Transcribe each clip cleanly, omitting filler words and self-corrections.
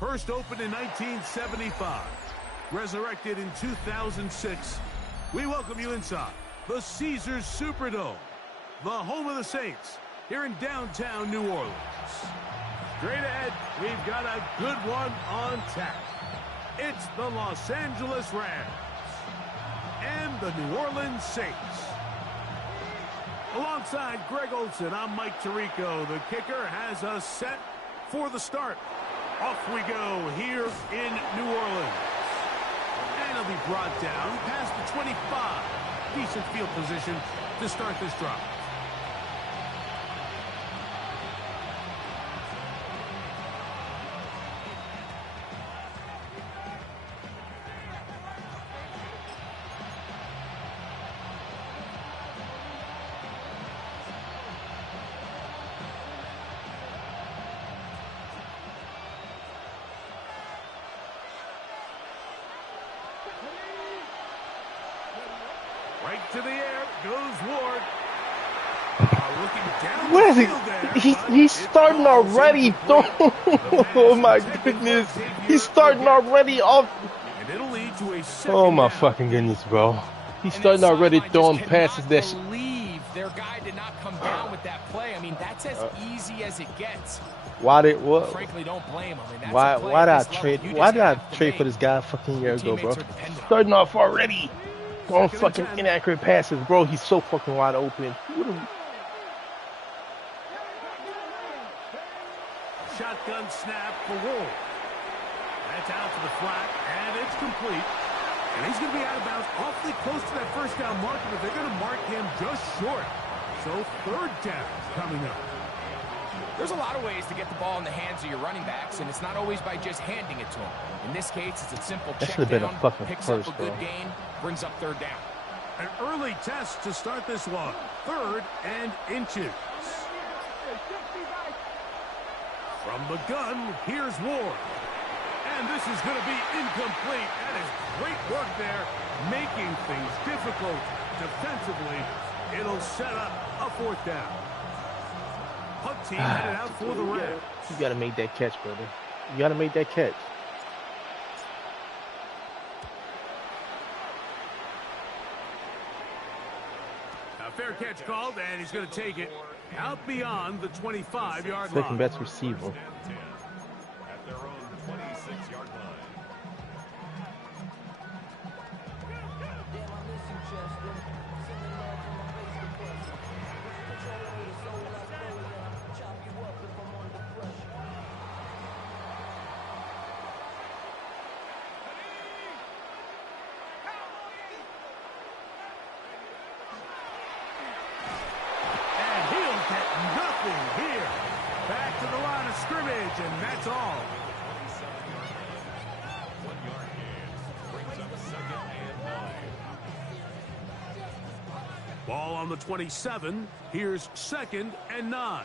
First opened in 1975, resurrected in 2006, we welcome you inside the Caesars Superdome, the home of the Saints, here in downtown New Orleans. Straight ahead, we've got a good one on tap. It's the Los Angeles Rams and the New Orleans Saints. Alongside Greg Olson, I'm Mike Tirico. The kicker has us set for the start. Off we go here in New Orleans. And he'll be brought down past the 25. Decent field position to start this drive. Right to the air goes Ward. Where is he? He's starting already. Oh my goodness. He's starting already off. Oh my fucking goodness, bro. He's starting already throwing passes that believe their guy did not come down with that play. I mean, that's as easy as it gets. Why did what? Frankly, don't blame him. I mean, why did I trade for this guy a fucking year ago, bro? Starting off already. Throwing fucking inaccurate passes, bro. He's so fucking wide open. Shotgun snap for Ward. That's out to the flat, and it's complete. And he's going to be out of bounds awfully close to that first down marker, but they're going to mark him just short. So third down coming up. There's a lot of ways to get the ball in the hands of your running backs, and it's not always by just handing it to them. In this case, it's a simple check down, picks up a good gain, brings up third down. An early test to start this one. 3rd and inches. From the gun, here's Ward. And this is going to be incomplete. That is great work there, making things difficult defensively. It'll set up a 4th down. Punt team headed out for the Rams. You got to make that catch, brother. You got to make that catch. A fair catch called, and he's going to take it out beyond the 25-yard line. Second best receiver. At their own 26-yard line. And that's all. 1-yard gain brings up 2nd and 9. Ball on the 27. Here's 2nd and 9.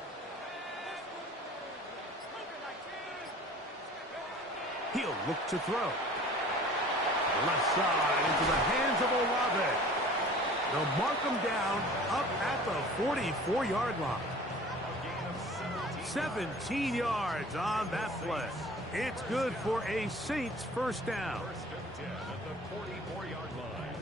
He'll look to throw. Left side into the hands of Olave. They'll mark him down up at the 44-yard line. 17 yards on that play. It's good for a Saints first down. 1st and 10 at the 44-yard line.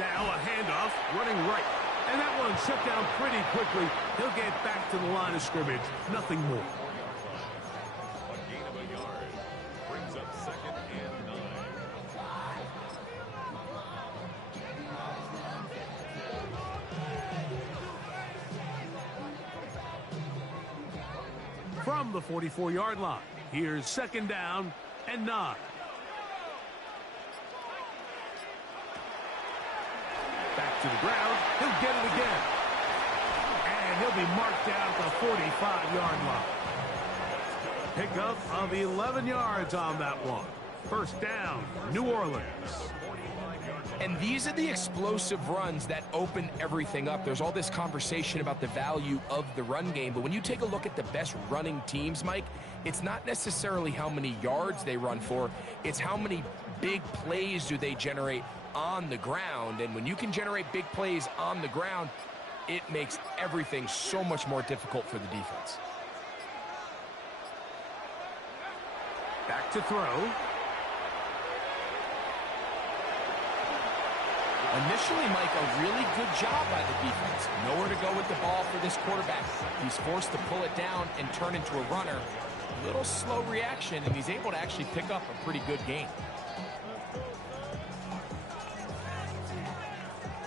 Now a handoff running right. And that one shut down pretty quickly. He'll get back to the line of scrimmage. Nothing more. A gain of a yard brings up 2nd and 9. From the 44-yard line, here's 2nd down and 9. Back to the ground. He'll get it again. And he'll be marked down at the 45-yard line. Pickup of 11 yards on that one. First down, New Orleans. And these are the explosive runs that open everything up. There's all this conversation about the value of the run game, but when you take a look at the best running teams, Mike, it's not necessarily how many yards they run for, it's how many big plays do they generate on the ground. And when you can generate big plays on the ground, it makes everything so much more difficult for the defense. Back to throw. Initially, Mike, a really good job by the defense. Nowhere to go with the ball for this quarterback. He's forced to pull it down and turn into a runner. A little slow reaction, and he's able to actually pick up a pretty good gain.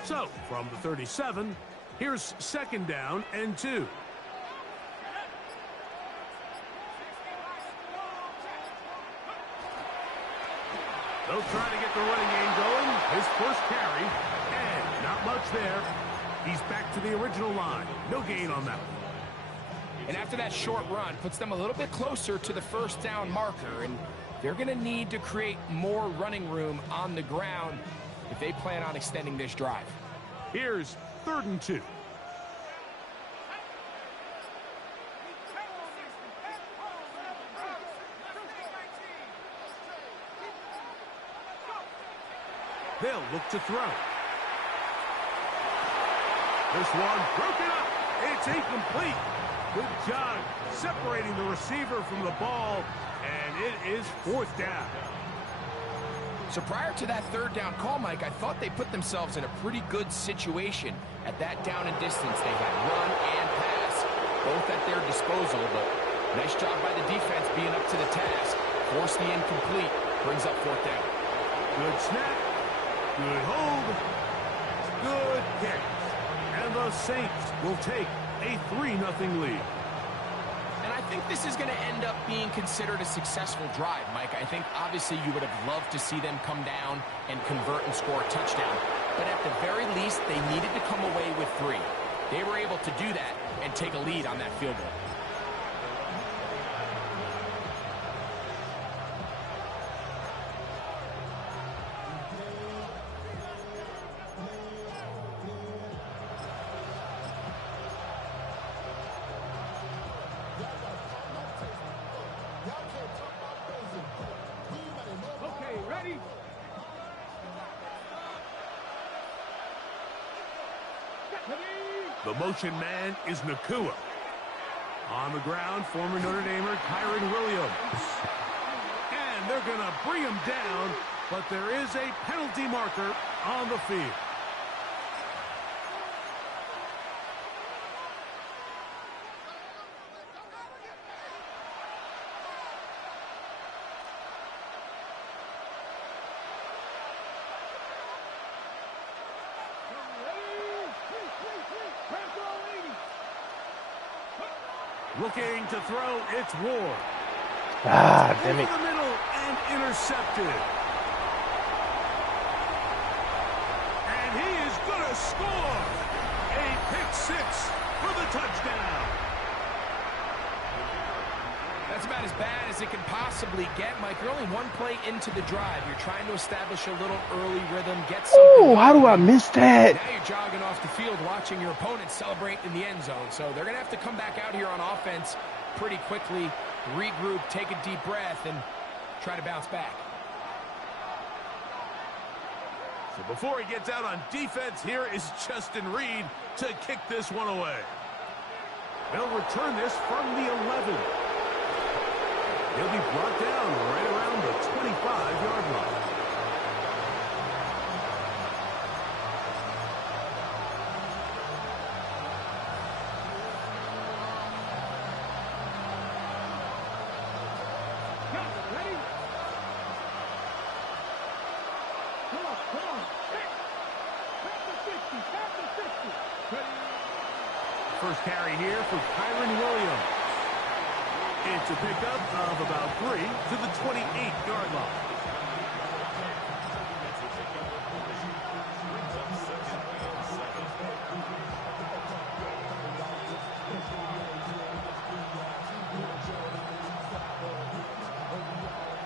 So, from the 37, here's 2nd down and 2. They'll try to get the running game going. His first carry, and not much there. He's back to the original line. No gain on that one. And after that short run, puts them a little bit closer to the 1st down marker, and they're going to need to create more running room on the ground if they plan on extending this drive. Here's 3rd and 2. They'll look to throw. This one broken up. It's incomplete. Good job separating the receiver from the ball, and it is 4th down. So prior to that 3rd down call, Mike, I thought they put themselves in a pretty good situation. At that down and distance, they had run and pass, both at their disposal, but nice job by the defense being up to the task. Force the incomplete, brings up 4th down. Good snap. Good hold. Good kick. And the Saints will take a 3-0 lead. And I think this is going to end up being considered a successful drive, Mike. I think obviously you would have loved to see them come down and convert and score a touchdown. But at the very least, they needed to come away with 3. They were able to do that and take a lead on that field goal. The motion man is Nakua. On the ground, former Notre Damer Kyron Williams. And they're going to bring him down, but there is a penalty marker on the field. Looking to throw, it's Ward. Ah, damn it. Over the middle and intercepted. And he is going to score. A pick 6 for the touchdown. That's about as bad as it can possibly get, Mike. You're only one play into the drive. You're trying to establish a little early rhythm, get something. Oh, how do I miss that? Now you're jogging off the field watching your opponent celebrate in the end zone. So they're going to have to come back out here on offense pretty quickly, regroup, take a deep breath, and try to bounce back. So before he gets out on defense, here is Justin Reed to kick this one away. They'll return this from the 11. He'll be brought down right around the 25-yard line. First carry here for Kyron Williams. It's a pickup of about 3 to the 28-yard line.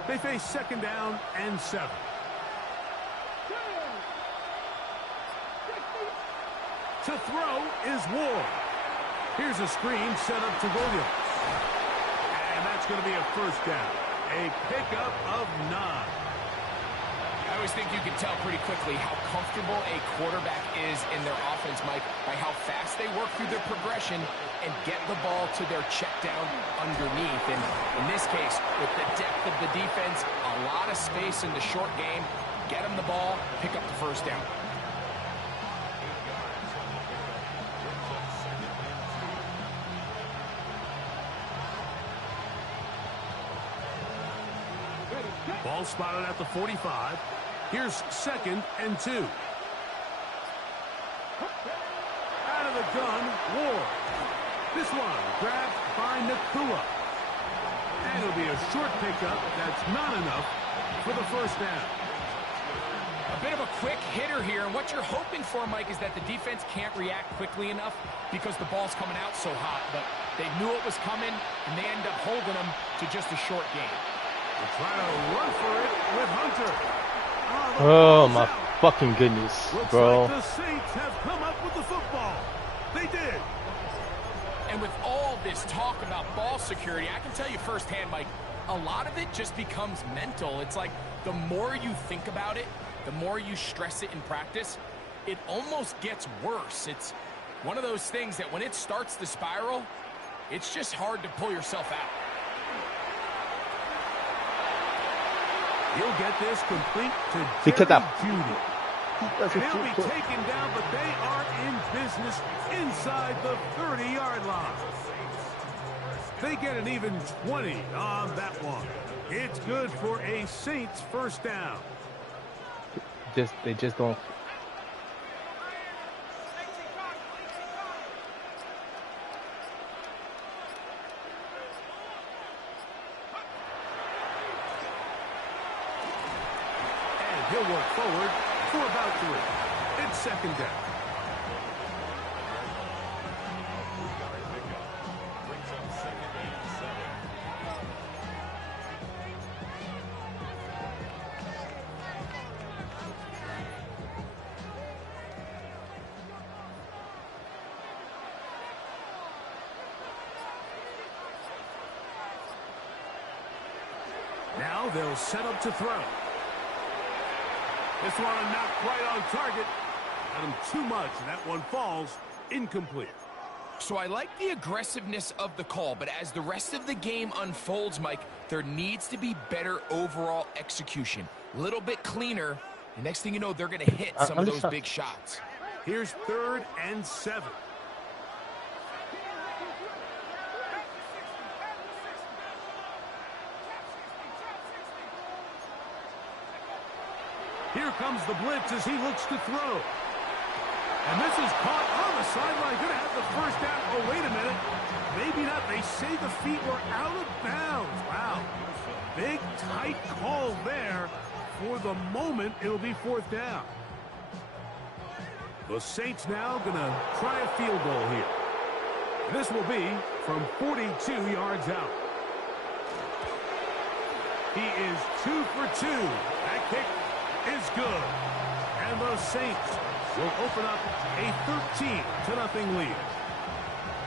They face 2nd down and 7. To throw is Ward. Here's a screen set up to Williams. And that's going to be a 1st down. A pickup of 9. I always think you can tell pretty quickly how comfortable a quarterback is in their offense, Mike, by how fast they work through their progression and get the ball to their check down underneath. And in this case, with the depth of the defense, a lot of space in the short game, get them the ball, pick up the first down. Ball spotted at the 45. Here's 2nd and 2. Out of the gun, Ward. This one grabbed by Nakua. And it'll be a short pickup. That's not enough for the first down. A bit of a quick hitter here, and what you're hoping for, Mike, is that the defense can't react quickly enough because the ball's coming out so hot. But they knew it was coming, and they end up holding them to just a short game. They're trying to run for it with Hunter. Oh my fucking goodness, bro. Looks like the Saints have come up with the football. They did. And with all this talk about ball security, I can tell you firsthand, Mike, a lot of it just becomes mental. It's like the more you think about it, the more you stress it in practice, it almost gets worse. It's one of those things that when it starts to spiral, it's just hard to pull yourself out. He'll get this complete to Because Jerry I- Judy. That's And he'll be taken down, but they are in business inside the 30-yard line. They get an even 20 on that one. It's good for a Saints first down. They just don't. He'll work forward for about 3. It's 2nd down. Brings up 2nd and 7. Now they'll set up to throw. This one not quite on target. Got him too much, and that one falls incomplete. So I like the aggressiveness of the call, but as the rest of the game unfolds, Mike, there needs to be better overall execution. A little bit cleaner. The next thing you know, they're going to hit some of those big shots. Here's 3rd and 7. Here comes the blitz as he looks to throw. And this is caught on the sideline. Going to have the first down. Oh, wait a minute. Maybe not. They say the feet were out of bounds. Wow. Big, tight call there. For the moment, it'll be 4th down. The Saints now going to try a field goal here. This will be from 42 yards out. He is 2 for 2. That kick is good. And the Saints will open up a 13-0 lead.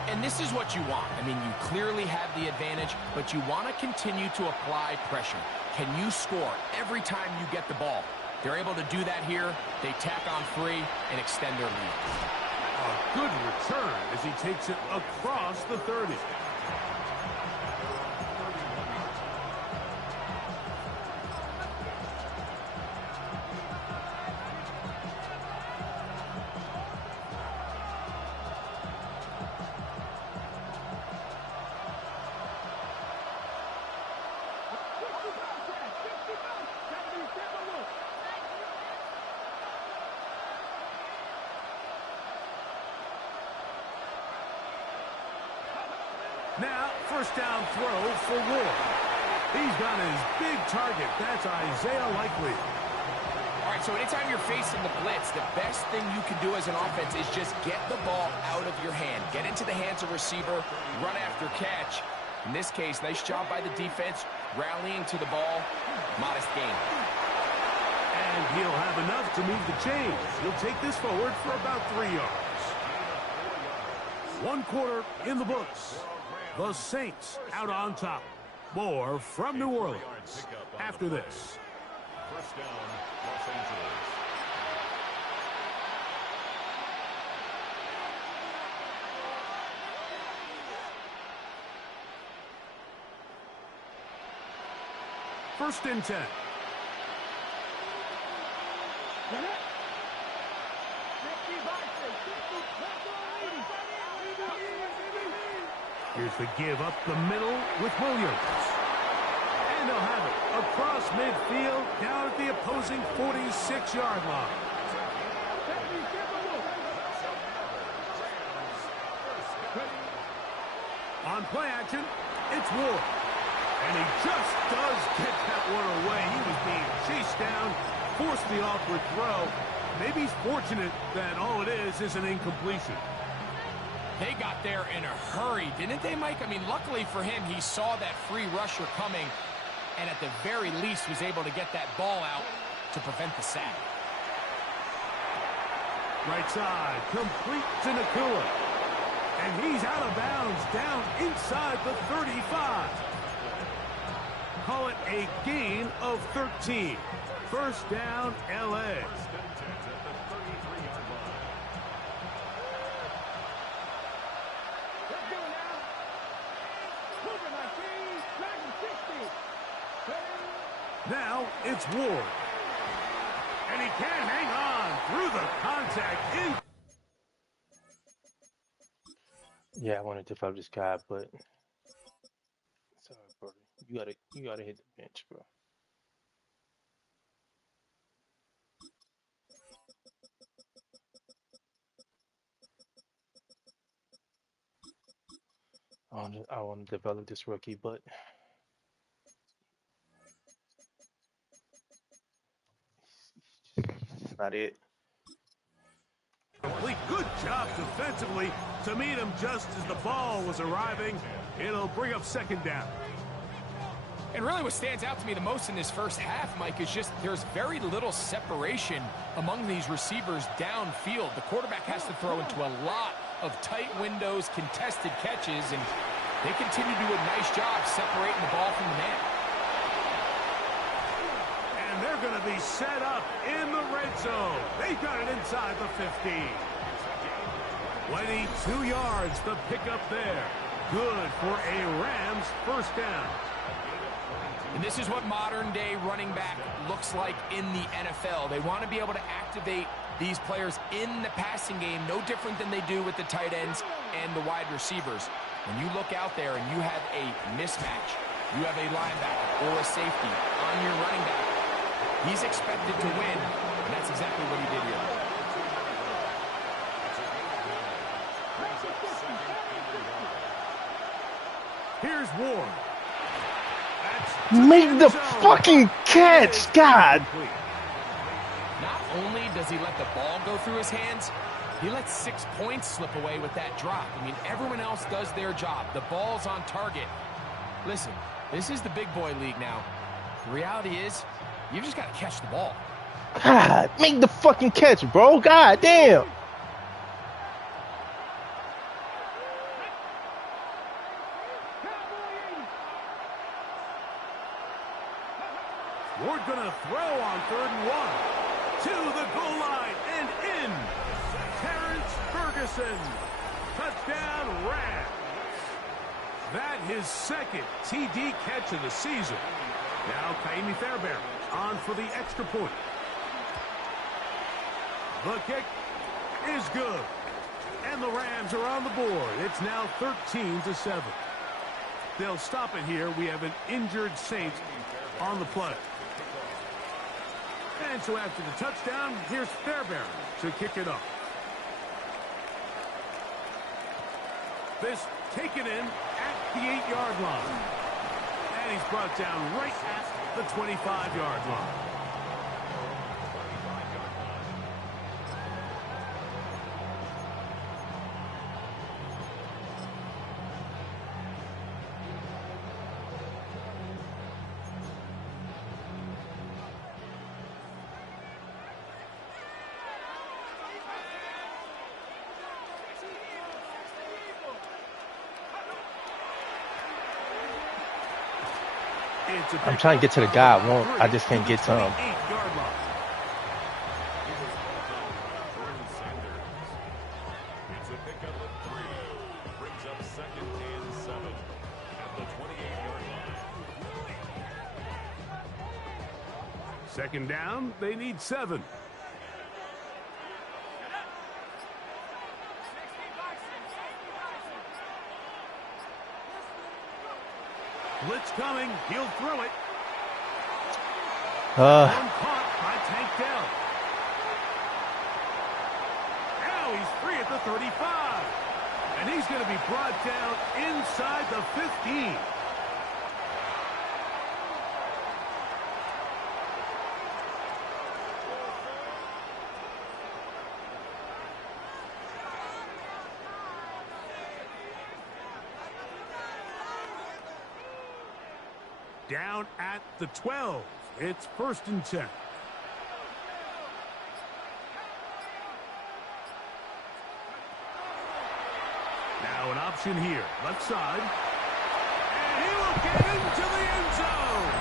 And this is what you want. I mean, you clearly have the advantage, but you want to continue to apply pressure. Can you score every time you get the ball? They're able to do that here. They tack on 3 and extend their lead. A good return as he takes it across the 30. Now, first down throw for Ward. He's got his big target. That's Isaiah Likely. All right, so anytime you're facing the blitz, the best thing you can do as an offense is just get the ball out of your hand. Get into the hands of receiver, run after catch. In this case, nice job by the defense, rallying to the ball. Modest gain. And he'll have enough to move the chains. He'll take this forward for about 3 yards. 1 quarter in the books. The Saints out on top. More from New Orleans after this. First down, Los Angeles. First and 10. Here's the give up the middle with Williams. And they'll have it across midfield down at the opposing 46-yard line. On play action, it's Ward. And he just does get that one away. He was being chased down, forced the awkward throw. Maybe he's fortunate that all it is an incompletion. They got there in a hurry, didn't they, Mike? I mean, luckily for him, he saw that free rusher coming, and at the very least was able to get that ball out to prevent the sack. Right side, complete to Nakua. And he's out of bounds, down inside the 35. Call it a gain of 13. First down, L.A. Now it's Ward. And he can't hang on through the contact. Yeah, I wanted to foul this guy, but sorry, bro. You gotta hit the bench, bro. I want to develop this rookie, but it's not it. Good job defensively to meet him just as the ball was arriving. It'll bring up second down. And really what stands out to me the most in this first half, Mike, is just there's very little separation among these receivers downfield. The quarterback has to throw into a lot of tight windows, contested catches, and they continue to do a nice job separating the ball from the man. And they're going to be set up in the red zone. They've got it inside the 15. 22 yards to pick up there. Good for a Rams first down. And this is what modern-day running back looks like in the NFL. They want to be able to activate these players in the passing game, no different than they do with the tight ends and the wide receivers. When you look out there and you have a mismatch, you have a linebacker or a safety on your running back, he's expected to win, and that's exactly what he did here. Here's Ward. Make the fucking catch, God! Not only does he let the ball go through his hands, he lets 6 points slip away with that drop. I mean, everyone else does their job. The ball's on target. Listen, this is the big boy league now. The reality is, you just got to catch the ball. God, make the fucking catch, bro. God damn. Ward gonna throw on 3rd and 1. To the goal line and in. Terrence Ferguson. Touchdown, Rams. That his second TD catch of the season. Now Kaimi Fairbairn on for the extra point. The kick is good. And the Rams are on the board. It's now 13-7. They'll stop it here. We have an injured Saint on the play. And so after the touchdown, here's Fairbairn to kick it up. This taken in at the 8-yard line. And he's brought down right at the 25-yard line. I'm trying to get to the guy. I just can't get to him. It's a pickup of 3. Brings up 2nd and 7 at the 28-yard line. 2nd down, they need 7. Blitz coming, he'll throw it. One caught by Tank Dell. Now he's free at the 35. And he's going to be brought down inside the 15. Down at the 12. It's 1st and 10. Now an option here, left side. And he will get into the end zone.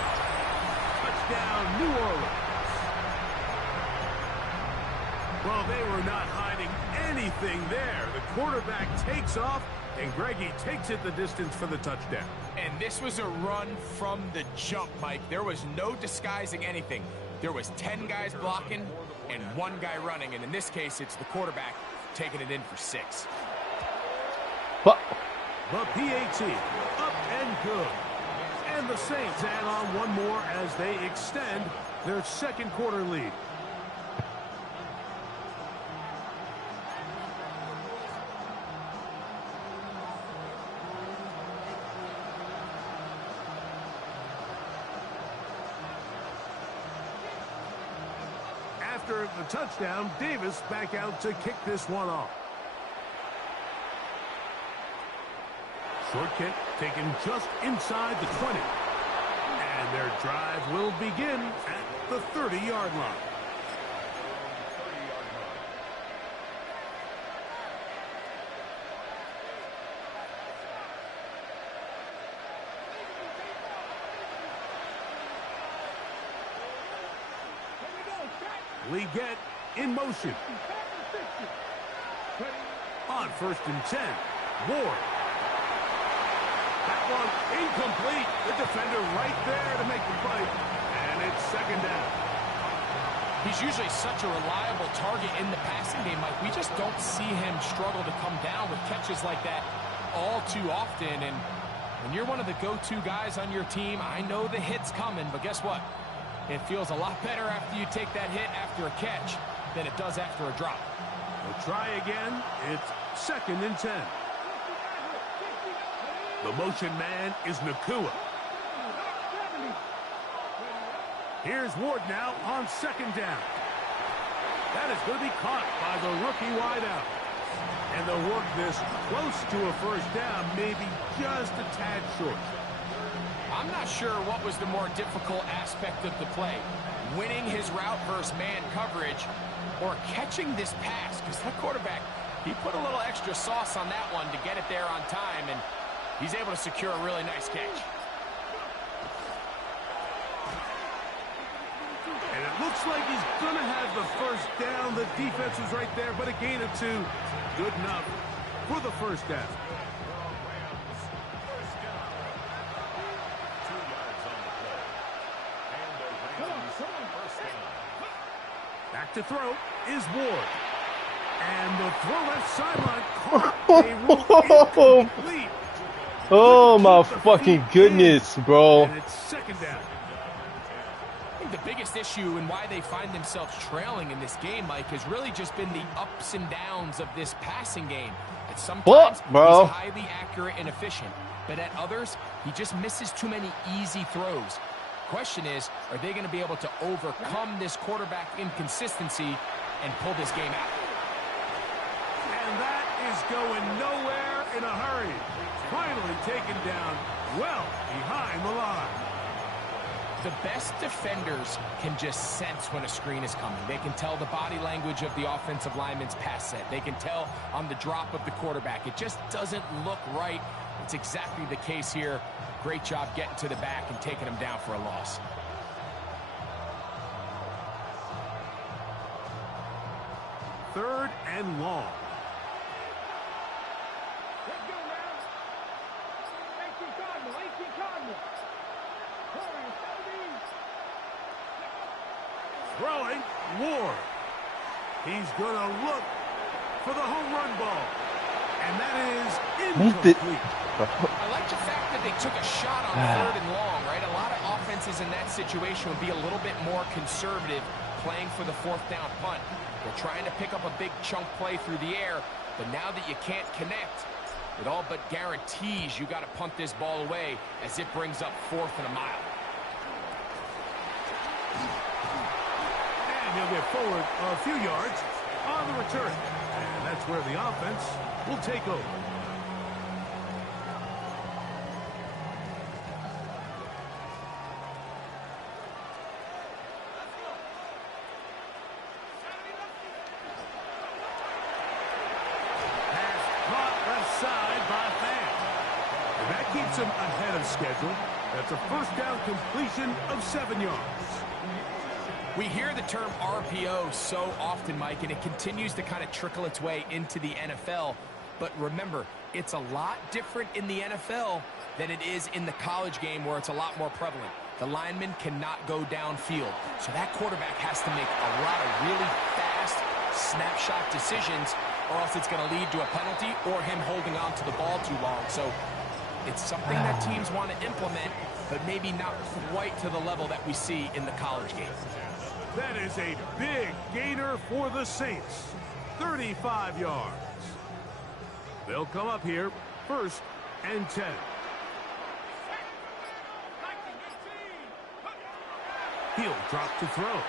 Touchdown, New Orleans. Well, they were not hiding anything there. The quarterback takes off, and Greggy takes it the distance for the touchdown. And this was a run from the jump, Mike. There was no disguising anything. There was 10 guys blocking and 1 guy running. And in this case, it's the quarterback taking it in for 6. What? The PAT, up and good. And the Saints add on 1 more as they extend their 2nd quarter lead. After the touchdown, Davis back out to kick this one off. Short kick taken just inside the 20. And their drive will begin at the 30-yard line. Leggett in motion. On 1st and 10, Ward. That one incomplete. The defender right there to make the play. And it's 2nd down. He's usually such a reliable target in the passing game, Mike. We just don't see him struggle to come down with catches like that all too often. And when you're one of the go-to guys on your team, I know the hit's coming, but guess what? It feels a lot better after you take that hit after a catch than it does after a drop. We'll try again. It's 2nd and 10. The motion man is Nakua. Here's Ward now on 2nd down. That is going to be caught by the rookie wideout. And they'll work this close to a 1st down, maybe just a tad short. I'm not sure what was the more difficult aspect of the play, winning his route versus man coverage or catching this pass, because that quarterback, he put a little extra sauce on that one to get it there on time, and he's able to secure a really nice catch. And it looks like he's going to have the 1st down. The defense was right there, but a gain of 2. Good enough for the 1st down. Back to throw is Ward. And the throw left sideline. Oh, my fucking goodness, bro. And it's 2nd down. I think the biggest issue and why they find themselves trailing in this game, Mike, has really just been the ups and downs of this passing game. At sometimes he's highly accurate and efficient, but at others, he just misses too many easy throws. Question is, are they going to be able to overcome this quarterback inconsistency and pull this game out? And that is going nowhere in a hurry. Finally taken down well behind the line. The best defenders can just sense when a screen is coming. They can tell the body language of the offensive lineman's pass set. They can tell on the drop of the quarterback. It just doesn't look right It's exactly the case here. Great job getting to the back and taking him down for a loss. Third and long. Let's go now. 18 Cardinal, 18 Cardinal. Throwing, Ward. He's going to look for the home run ball. And that is incomplete. I like the fact that they took a shot on third and long, right? A lot of offenses in that situation would be a little bit more conservative playing for the fourth down punt. They're trying to pick up a big chunk play through the air, but now that you can't connect, it all but guarantees you got to punt this ball away as it brings up 4th and a mile. And he'll get forward a few yards on the return. And that's where the offense will take over. Keeps him ahead of schedule. That's a first down completion of 7 yards. We hear the term RPO so often, Mike, and it continues to kind of trickle its way into the NFL. But remember, it's a lot different in the NFL than it is in the college game where it's a lot more prevalent. The lineman cannot go downfield. So that quarterback has to make a lot of really fast snapshot decisions, or else it's going to lead to a penalty or him holding on to the ball too long. So it's something that teams want to implement, but maybe not quite to the level that we see in the college game. That is a big gainer for the Saints. 35 yards. They'll come up here, 1st and 10. He'll drop to throw.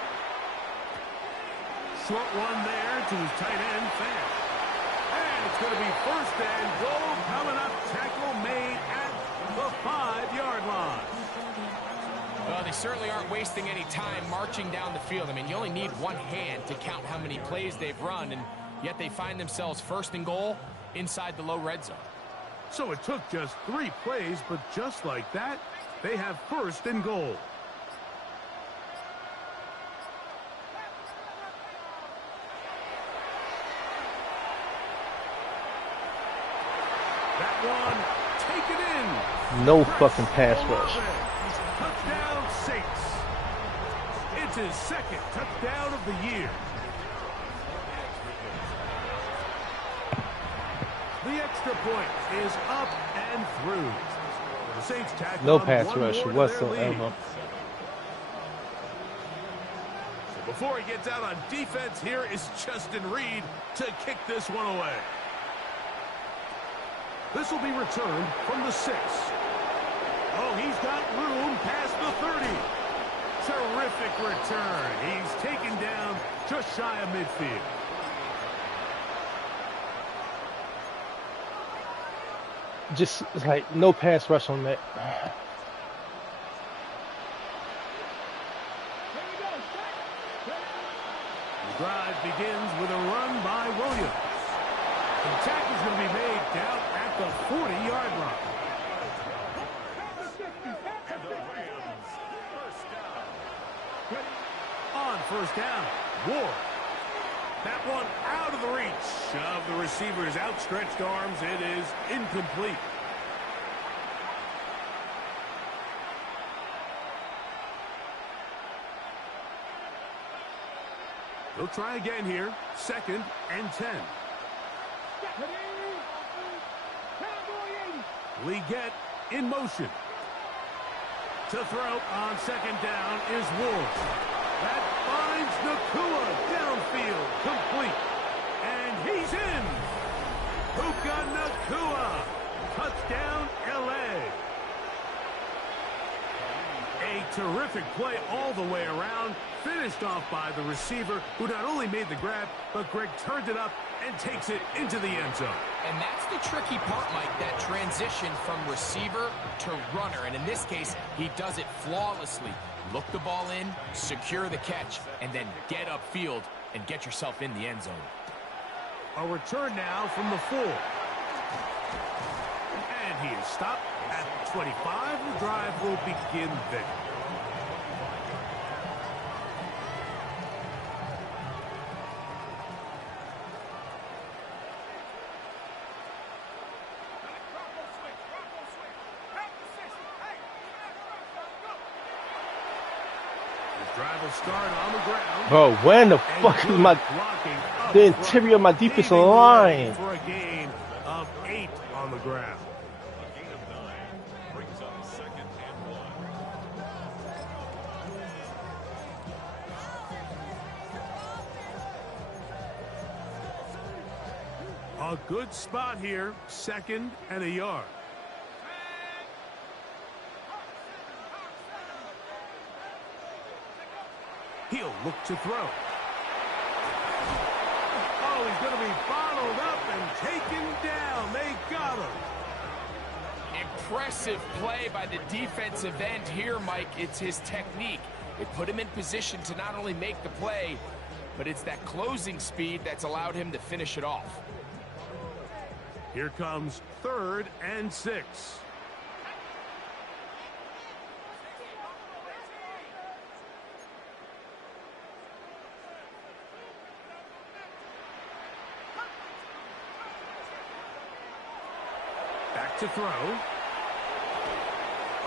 Short one there to his tight end, Fan. And it's going to be 1st and goal coming up. Tackle made at the 5-yard line. Well, they certainly aren't wasting any time marching down the field. I mean, you only need one hand to count how many plays they've run, and yet they find themselves 1st and goal inside the low red zone. So it took just 3 plays, but just like that, they have 1st and goal. That one, take it in. No fucking pass rush. Touchdown, Saints. It's his 2nd touchdown of the year. The extra point is up and through. The Saints tackle no on pass one rush more to whatsoever. their lead. So before he gets out on defense, here is Justin Reed to kick this one away. This will be returned from the 6. Oh, he's got room past the 30. Terrific return. He's taken down just shy of midfield. Just like no pass rush on that. The drive begins with a run by Williams. The tackle is going to be made down at the 40-yard line. On 1st down, Ward. That one out of the reach of the receiver's outstretched arms. It is incomplete. They'll try again here. 2nd and 10. Leggett in motion. To throw on 2nd down is Ward. That finds Nakua downfield, complete. And he's in. Puka Nakua. Touchdown, L.A. A terrific play all the way around. Finished off by the receiver, who not only made the grab, but Greg turned it up and takes it into the end zone. And that's the tricky part, Mike, that transition from receiver to runner. And in this case, he does it flawlessly. Look the ball in, secure the catch, and then get upfield and get yourself in the end zone. A return now from the 4. And And he is stopped at 25. The drive will begin there. Drive will start on the ground. Bro, where in the fuck is the interior of my defensive line? For a gain of 8 on the ground. A gain of 9 brings up 2nd and 1. A good spot here. 2nd and a yard. He'll look to throw. Oh, he's going to be bottled up and taken down. They got him. Impressive play by the defensive end here, Mike. It's his technique. It put him in position to not only make the play, but it's that closing speed that's allowed him to finish it off. Here comes 3rd and 6. To throw. A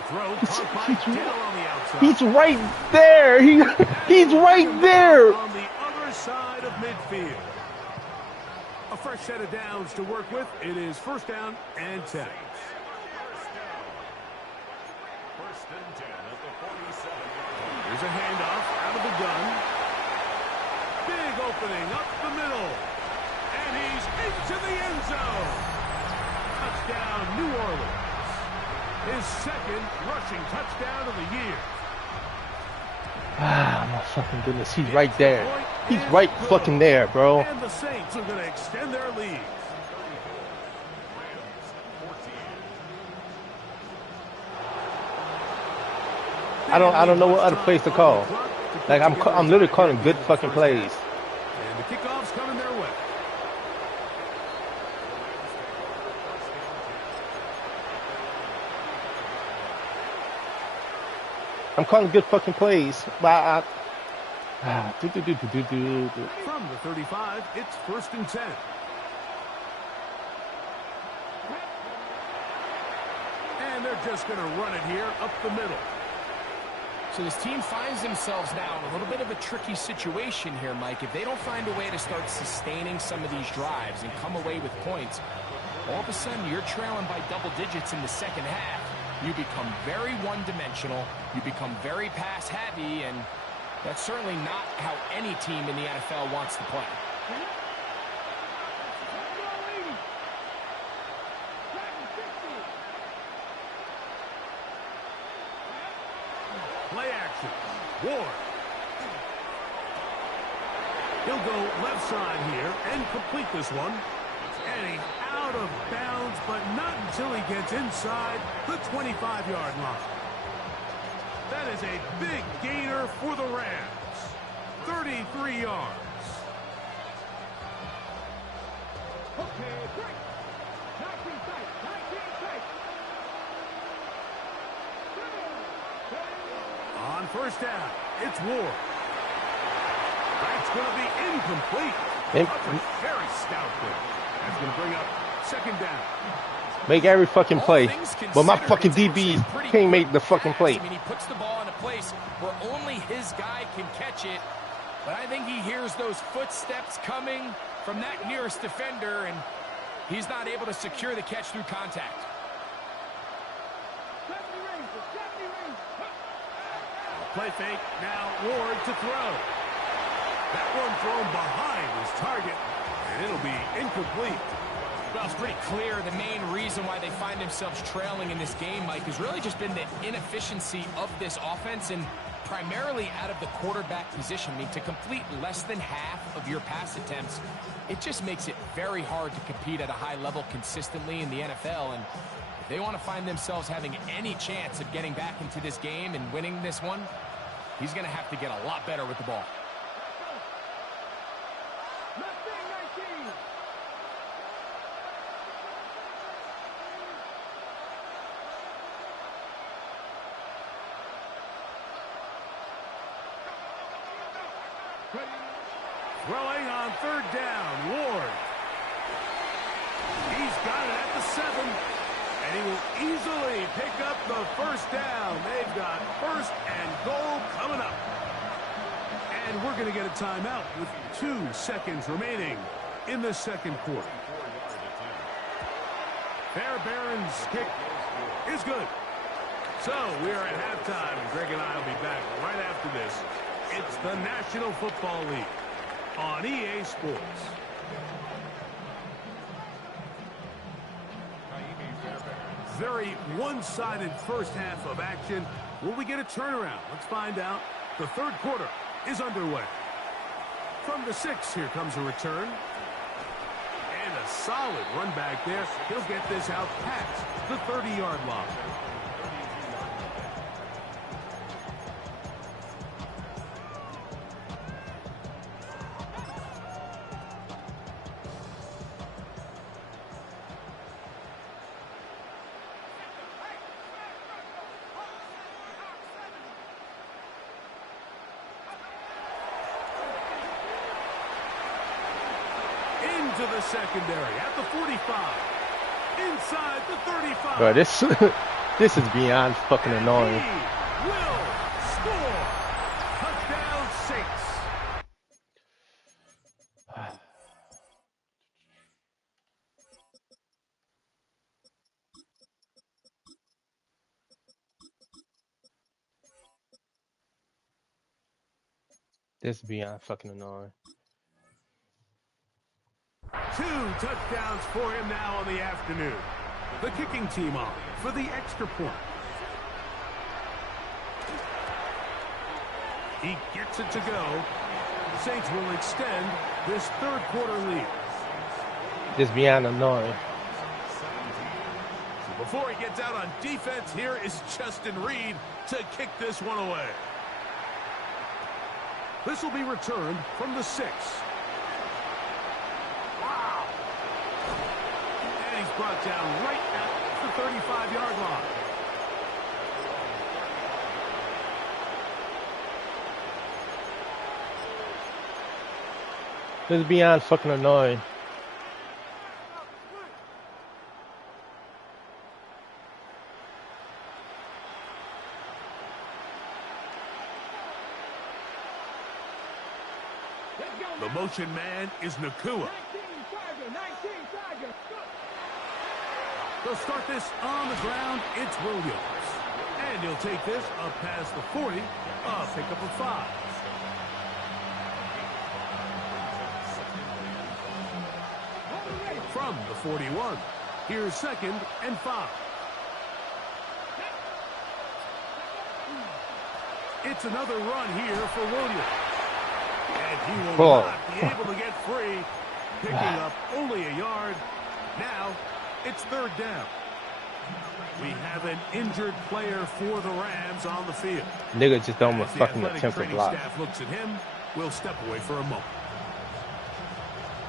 throw caught by Dell on the outside. He's right there. He's right there. On the other side of midfield. A fresh set of downs to work with. It is 1st down and 10. First and 10 at the 47. Here's a handoff out of the gun. Big opening up the middle. And he's into the end zone. Touchdown, New Orleans. His 2nd rushing touchdown of the year. Ah, my fucking goodness. He's right there. He's right fucking there, bro. And the Saints are going to extend their lead. I don't know what other plays to call. Like I'm literally calling good fucking plays. And the kickoff's coming their way. I'm calling good fucking plays. But From the 35, it's 1st and 10. And they're just going to run it here up the middle. So this team finds themselves now in a little bit of a tricky situation here, Mike. If they don't find a way to start sustaining some of these drives and come away with points, all of a sudden you're trailing by double digits in the 2nd half. You become very one-dimensional, you become very pass-heavy, and that's certainly not how any team in the NFL wants to play. Play action. Ward. He'll go left side here and complete this one. And he's out of bounds, but not until he gets inside the 25-yard line. That is a big gainer for the Rams. 33 yards. Okay, break. 19 tight. 19 tight. On 1st down, it's Ward. That's going to be incomplete. Very stout there. That's going to bring up 2nd down. make every fucking play. But my fucking DB can't make the fucking play. I mean, he puts the ball in a place where only his guy can catch it. But I think he hears those footsteps coming from that nearest defender, and he's not able to secure the catch through contact. Play fake, now Ward to throw. That one thrown behind his target, and it'll be incomplete. Well, it's pretty clear the main reason why they find themselves trailing in this game, Mike, has really just been the inefficiency of this offense and primarily out of the quarterback position. I mean, to complete less than half of your pass attempts, it just makes it very hard to compete at a high level consistently in the NFL. And if they want to find themselves having any chance of getting back into this game and winning this one, he's going to have to get a lot better with the ball. Throwing on third down, Ward. He's got it at the 7. And he will easily pick up the first down. They've got first and goal coming up. And we're going to get a timeout with 2 seconds remaining in the second quarter. Fairbairn's kick is good. So we are at halftime, and Greg and I will be back right after this. It's the National Football League on EA Sports. Very one-sided first half of action. Will we get a turnaround? Let's find out. The third quarter is underway. From the 6, here comes a return. And a solid run back there. He'll get this out past the 30-yard line. To the secondary at the 45, inside the 35. Bro, this is beyond fucking annoying. He will score. Touchdown Saints. This is beyond fucking annoying. 2 touchdowns for him now on the afternoon. The kicking team on for the extra point. He gets it to go. The Saints will extend this third quarter lead. This beyond annoying. So before he gets out on defense, here is Justin Reed to kick this one away. This will be returned from the 6. Brought down right at the 35-yard line. This is beyond fucking annoying. The motion man is Nakua. They'll start this on the ground. It's Williams. And he'll take this up past the 40. Pickup of 5. From the 41. Here's 2nd and 5. It's another run here for Williams. And he will not be able to get free. Picking up only a yard. Now it's 3rd down. We have an injured player for the Rams on the field. Nigga just don't fucking attempt to block. Staff looks at him. We'll step away for a moment.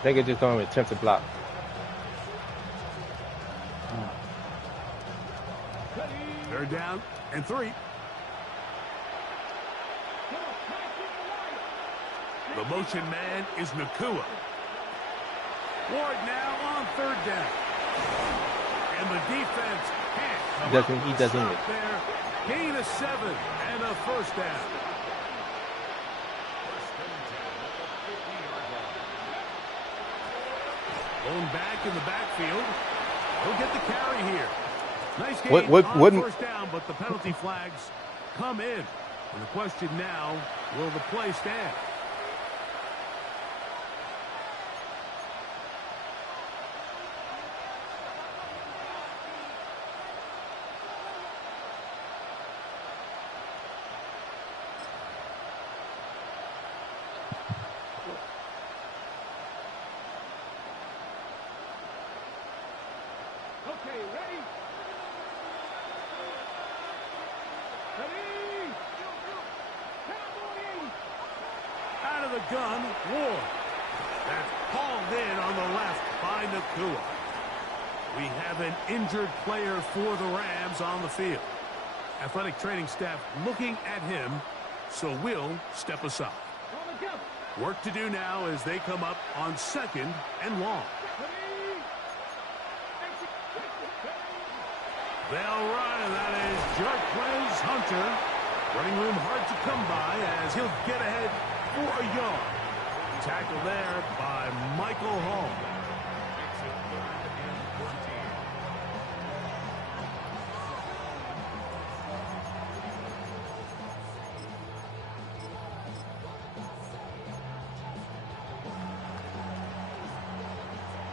Nigga just don't attempt to block. Third down and 3. The motion man is Nakua. Ward now on 3rd down. And the defense can't come He doesn't. There. Gain of 7 and a 1st down. Going back in the backfield. He'll get the carry here. Nice gain on 1st down, but the penalty flags come in. And the question now, will the play stand? Gun, Ward. That's hauled in on the left by Nakua. We have an injured player for the Rams on the field. Athletic training staff looking at him, so we'll step aside. Work to do now as they come up on 2nd and long. They'll run, and that is Jarquez Hunter. Running room hard to come by as he'll get ahead for a yard. Tackle there by Michael Hall.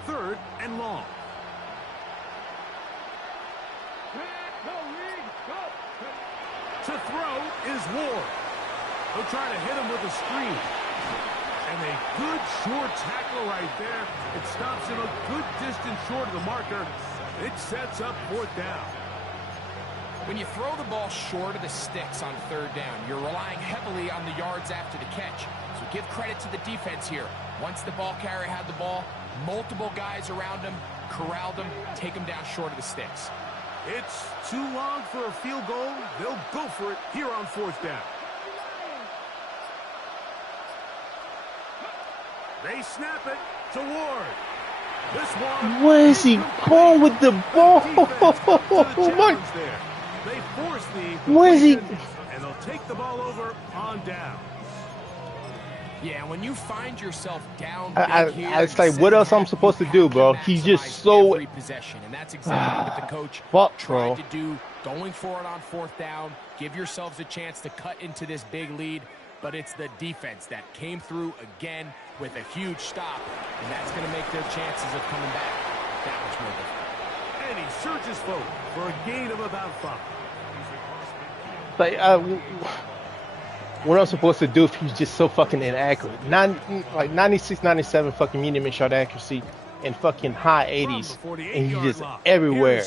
Third and long. To throw is Ward. He'll try to hit him with a screen. And a good short tackle right there. It stops him a good distance short of the marker. It sets up 4th down. When you throw the ball short of the sticks on 3rd down, you're relying heavily on the yards after the catch. So give credit to the defense here. Once the ball carrier had the ball, multiple guys around him, corralled him, take him down short of the sticks. It's too long for a field goal. They'll go for it here on 4th down. They snap it to Ward. This one. Where is he going with the ball? Oh my! They force the. Where is he? And they'll take the ball over on down. Yeah, when you find yourself down it's like, what else I'm supposed to do, bro? He's just so possession, and that's exactly what the coach tried to do. Going for it on 4th down, give yourselves a chance to cut into this big lead, but it's the defense that came through again with a huge stop, and that's going to make their chances of coming back that much more difficult. And he surges forward for a gain of about 5. Like, what I'm supposed to do if he's just so fucking inaccurate? 96, 97 fucking medium and short accuracy and fucking high 80s, and he's just everywhere.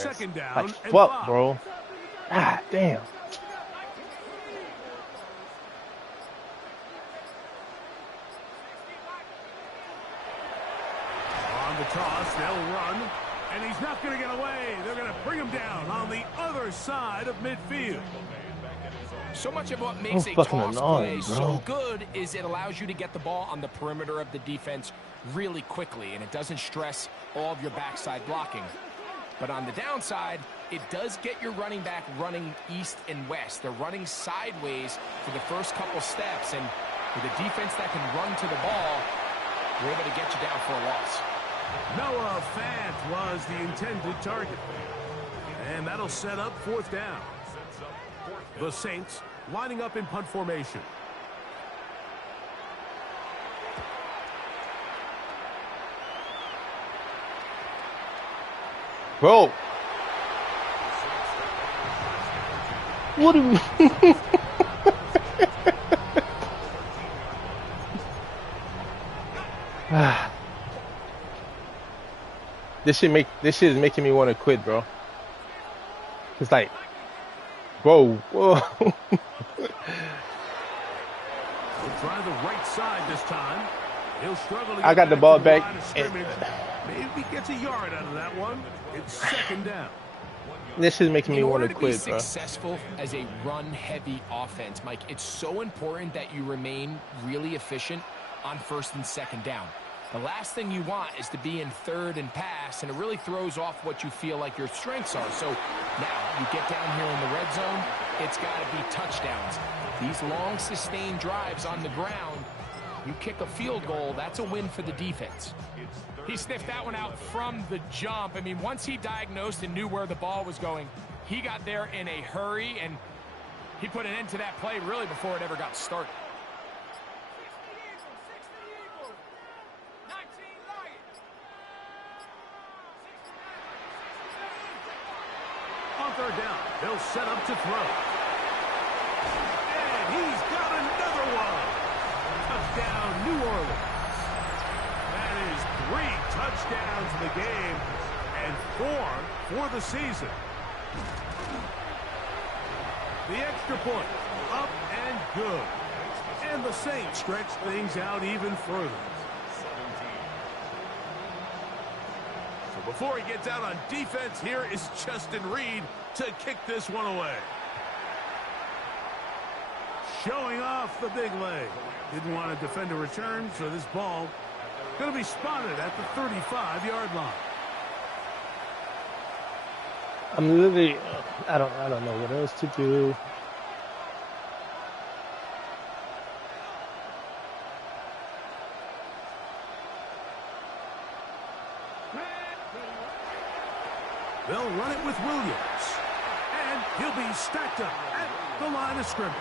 Like, fuck, bro. Ah, damn. On the toss, they'll run, and he's not going to get away. They're going to bring him down on the other side of midfield. So much of what makes a toss play so good is it allows you to get the ball on the perimeter of the defense really quickly, and it doesn't stress all of your backside blocking. But on the downside, it does get your running back running east and west. They're running sideways for the first couple steps, and with a defense that can run to the ball, we're able to get you down for a loss. Noah Fant was the intended target. And that'll set up 4th down. The Saints lining up in punt formation. Bro. What do we... This shit is making me want to quit, bro. It's like, whoa. We'll try the right side this time. He'll struggle to I got the ball back. Maybe gets a yard out of that one. It's 2nd down. This is making me want to quit, bro. In order to be successful as a run-heavy offense, Mike, it's so important that you remain really efficient on 1st and 2nd down. The last thing you want is to be in 3rd and pass, and it really throws off what you feel like your strengths are. So now you get down here in the red zone, it's got to be touchdowns. These long, sustained drives on the ground, you kick a field goal, that's a win for the defense. He sniffed that one out from the jump. I mean, once he diagnosed and knew where the ball was going, he got there in a hurry, and he put an end to that play really before it ever got started. On 3rd down, they'll set up to throw. And he's got another one. Touchdown, New Orleans. That is 3 touchdowns in the game and 4 for the season. The extra point, up and good. And the Saints stretch things out even further. So before he gets out on defense, here is Justin Reed to kick this one away. showing off the big leg. Didn't want to defend a return, so this ball going to be spotted at the 35-yard line. I'm literally, I don't know what else to do. They'll run it with Williams. And he'll be stacked up at the line of scrimmage.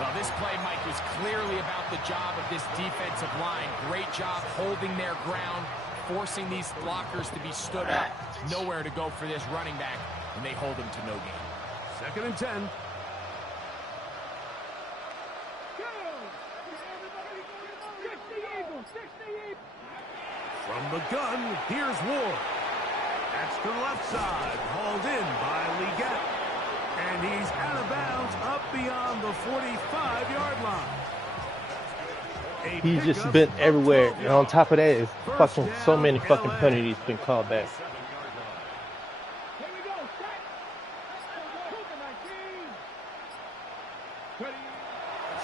Well, this play, Mike, was clearly about the job of this defensive line. Great job holding their ground, forcing these blockers to be stood up. Nowhere to go for this running back, and they hold him to no gain. 2nd and 10. From the gun, here's Ward. That's to the left side, hauled in by Leggett. And he's out of bounds up beyond the 45-yard line. He's just been everywhere. And on top of that, is fucking so many fucking penalties been called back.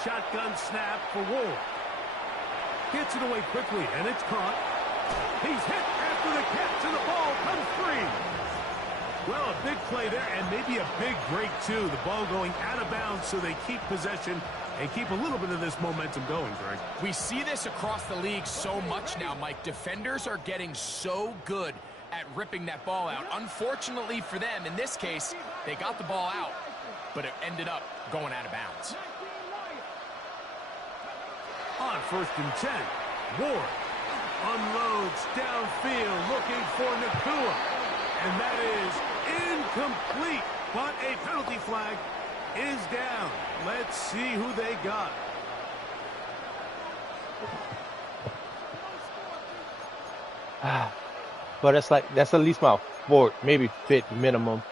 Shotgun snap for Ward. Gets it away quickly, and it's caught. He's hit after the catch, and the ball comes free. Well, a big play there, and maybe a big break, too. The ball going out of bounds, so they keep possession and keep a little bit of this momentum going, Greg. We see this across the league so much now, Mike. Defenders are getting so good at ripping that ball out. Unfortunately for them, in this case, they got the ball out, but it ended up going out of bounds. On 1st and 10, Ward unloads downfield looking for Nakua. And that is incomplete, but a penalty flag is down. Let's see who they got. But that's at least my 4th, maybe 5th minimum.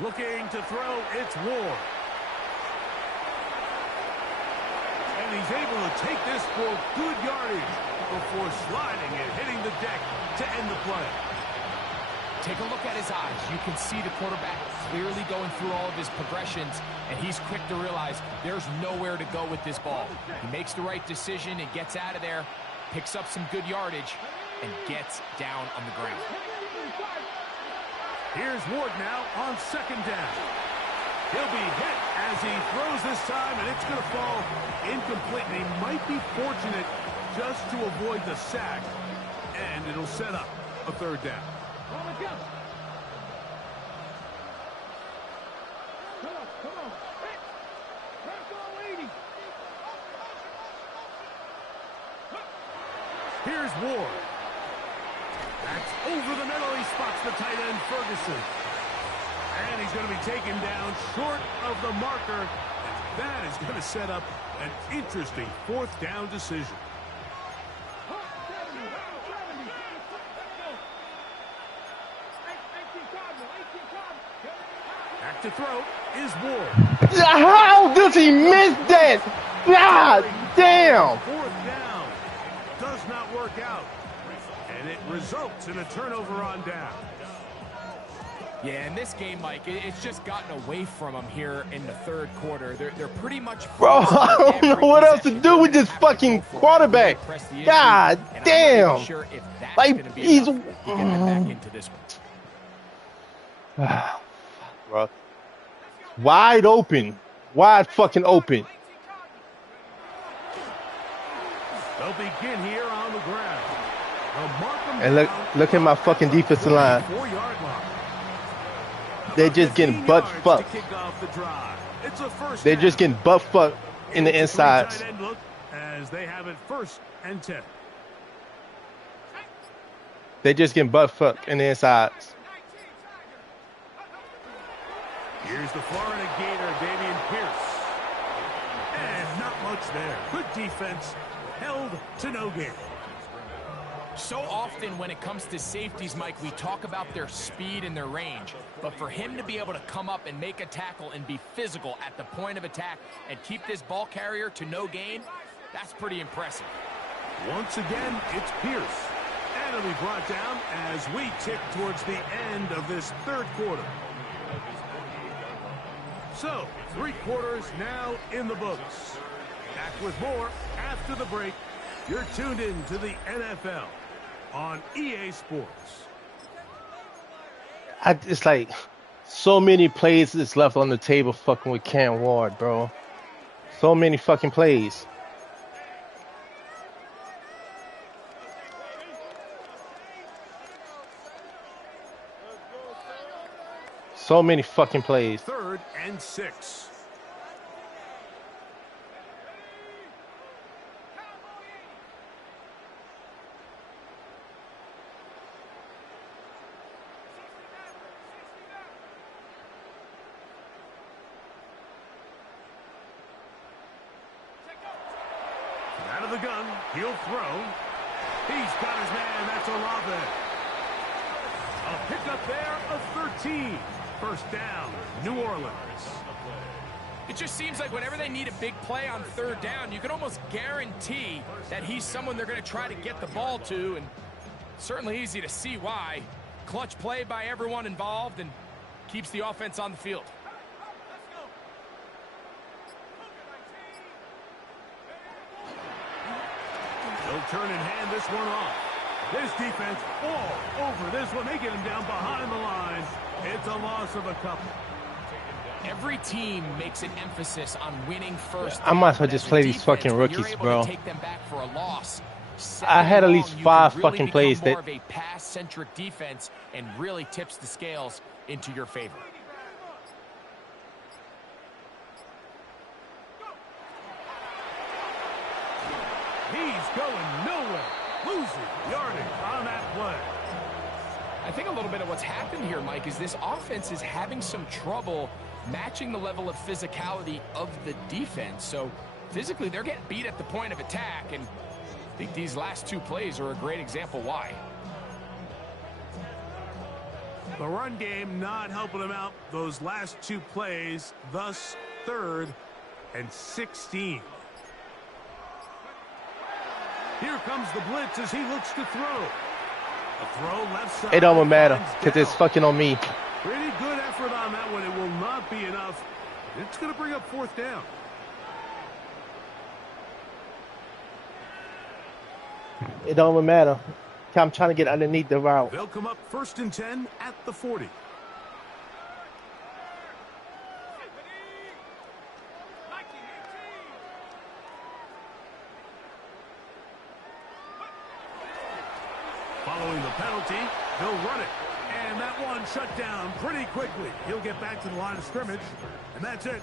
Looking to throw, it's Ward. And he's able to take this for good yardage before sliding and hitting the deck to end the play. Take a look at his eyes. You can see the quarterback clearly going through all of his progressions, and he's quick to realize there's nowhere to go with this ball. He makes the right decision and gets out of there, picks up some good yardage, and gets down on the ground. Here's Ward now on 2nd down. He'll be hit as he throws this time, and it's going to fall incomplete. And he might be fortunate just to avoid the sack, and it'll set up a 3rd down. Here's Ward. That's over the middle. He spots the tight end, Ferguson. And he's going to be taken down short of the marker. And that is going to set up an interesting 4th down decision. Back to throw is Ward. How does he miss that? God damn. 4th down does not work out. And it results in a turnover on down. Yeah, in this game, Mike, it's just gotten away from them here in the 3rd quarter. They're pretty much... Bro, I don't know what else to do with this fucking quarterback. God damn. Like, he's... Bro. Wide open. Wide fucking open. They'll begin here on the ground. And look at my fucking defensive line. They're just getting butt fucked. They're just getting butt fucked in the insides. As they have it 1st and 10. They're just getting butt fucked in the insides. Here's the Florida Gator, Damian Pierce. And not much there. Good defense. Held to no gain. So often when it comes to safeties, Mike, we talk about their speed and their range. But for him to be able to come up and make a tackle and be physical at the point of attack and keep this ball carrier to no gain, that's pretty impressive. Once again, it's Pierce. And it'll be brought down as we tick towards the end of this third quarter. So, 3 quarters now in the books. Back with more after the break. You're tuned in to the NFL on EA Sports. It's like so many plays that's left on the table fucking with Cam Ward, bro. So many fucking plays. So many fucking plays. 3rd and 6. Out of the gun, he'll throw. He's got his man, that's Olave. A pickup there of 13. First down, New Orleans. It just seems like whenever they need a big play on 3rd down, you can almost guarantee that he's someone they're going to try to get the ball to, and certainly easy to see why. Clutch play by everyone involved and keeps the offense on the field. He'll turn and hand this one off. This defense all over this one. They get him down behind the line. It's a loss of a couple. Every team makes an emphasis on winning first. I might as well just play these fucking rookies, bro. Take them back for a loss. I had at least 5 really fucking plays more that. Of a pass-centric defense and really tips the scales into your favor. He's going nowhere. Losing yardage on that play. I think a little bit of what's happened here, Mike, is this offense is having some trouble matching the level of physicality of the defense. So physically, they're getting beat at the point of attack, and I think these last 2 plays are a great example why. The run game not helping him out those last 2 plays, thus 3rd and 16. Here comes the blitz as he looks to throw. A throw left side. It don't matter because it's fucking on me. Pretty good effort on that one. It will not be enough. It's going to bring up 4th down. It don't matter. I'm trying to get underneath the route. They'll come up 1st and 10 at the 40. Following the penalty, they'll run it. And that one shut down pretty quickly. He'll get back to the line of scrimmage, and that's it.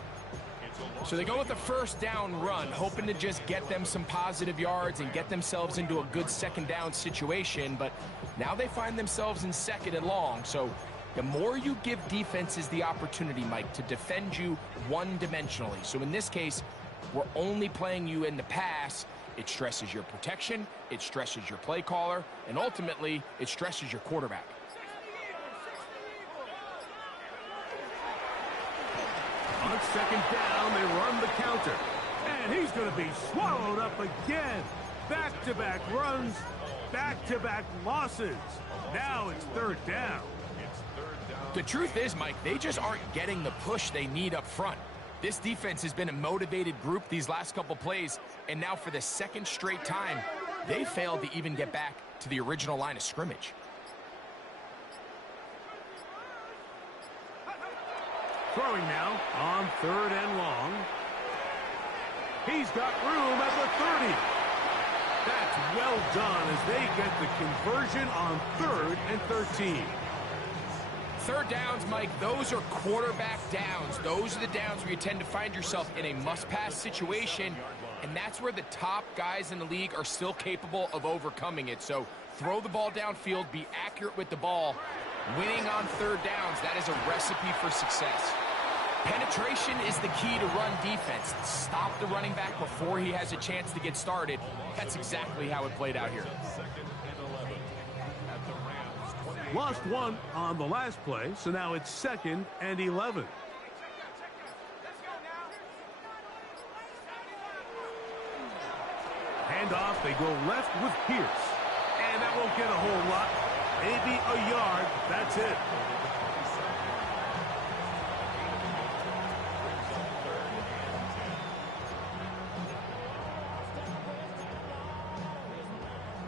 So they go with the 1st down run, hoping to just get them some positive yards and get themselves into a good 2nd down situation. But now they find themselves in 2nd and long. So the more you give defenses the opportunity, Mike, to defend you one-dimensionally. So in this case, we're only playing you in the pass. It stresses your protection, it stresses your play caller, and ultimately, it stresses your quarterback. On 2nd down, they run the counter. And he's going to be swallowed up again. Back-to-back runs, back-to-back losses. Now it's 3rd down. The truth is, Mike, they just aren't getting the push they need up front. This defense has been a motivated group these last couple plays, and now for the 2nd straight time, they failed to even get back to the original line of scrimmage. Throwing now on 3rd and long. He's got room at the 30. That's well done as they get the conversion on 3rd and 13. 3rd downs, Mike, those are quarterback downs. Those are the downs where you tend to find yourself in a must-pass situation, and that's where the top guys in the league are still capable of overcoming it. So throw the ball downfield, be accurate with the ball. Winning on 3rd downs, that is a recipe for success. Penetration is the key to run defense. Stop the running back before he has a chance to get started. That's exactly how it played out here. 2nd and 11. Lost one on the last play, so now it's 2nd and 11. Handoff, they go left with Pierce. And that won't get a whole lot. Maybe a yard, that's it.